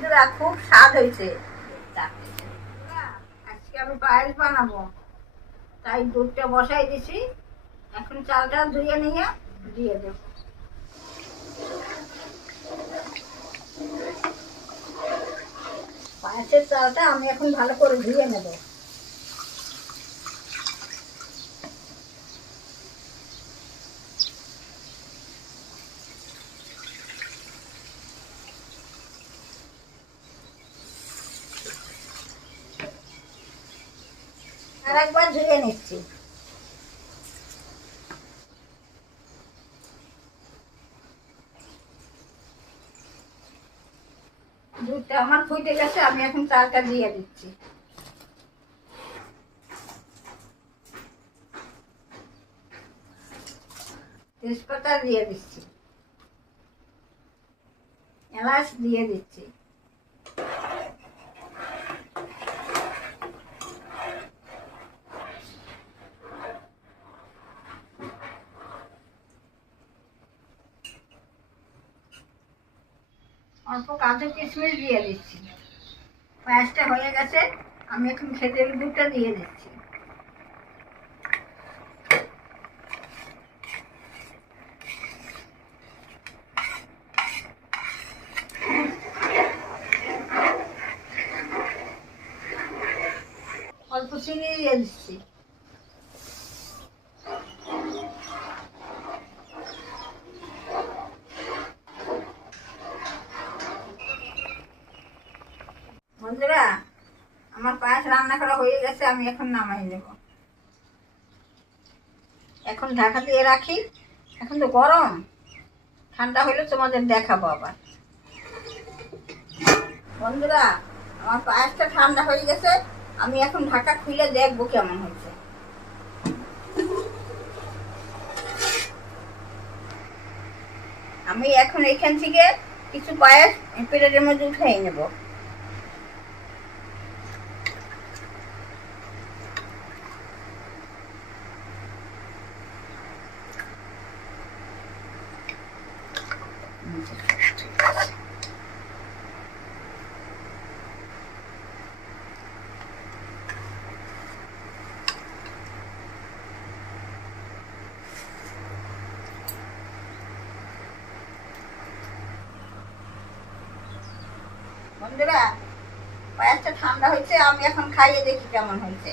বন্ধুরা খুব স্বাদ হয়েছে। আজকে আমি পায়েস বানাবো, তাই দুধটা বসাই দিছি। এখন চালটা ধুয়ে নিয়ে দিয়ে দেব। পায়েসের চালটা আমি এখন ভালো করে ধুয়ে নেব। আর একবার ধুয়ে নিচ্ছি। দুধটা আমার ফুটে গেছে, আমি এখন চালটা দিয়ে দিচ্ছি। তেজপাতা দিয়ে দিচ্ছি, এলাচ দিয়ে দিচ্ছি, অল্প কাজু কিশমিশ দিয়ে দিচ্ছি। পায়েসটা হয়ে গেছে, আমি এখন খেজুরের গুড়টা দিয়ে দিচ্ছি। অল্প চিনি দিয়ে দিচ্ছি। বন্ধুরা, আমার পায়েস রান্না করা হয়ে গেছে, আমি এখন নামাই নেব। এখন ঢাকা দিয়ে রাখি। এখন তো গরম, ঠান্ডা হলে তোমাদের দেখাবো আবার। বন্ধুরা, আমার পায়েসটা ঠান্ডা হয়ে গেছে, আমি এখন ঢাকা খুলে দেখবো কেমন হয়েছে। আমি এখন এখান থেকে কিছু পায়েস প্লেটের মধ্যে উঠিয়ে নেব। বন্ধুরা, পায়েসটা ঠান্ডা হয়েছে, আমি এখন খাইয়ে দেখি কেমন হয়েছে।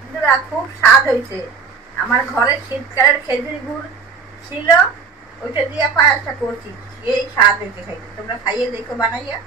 বন্ধুরা, খুব স্বাদ হয়েছে। আমার ঘরে শীতকালের খেজুর গুড় ছিল, ওইটা দিয়ে পায়েসটা করছি। এই স্বাদ হয়েছে খাইতে। তোমরা খাইয়ে দেখো বানাইয়া।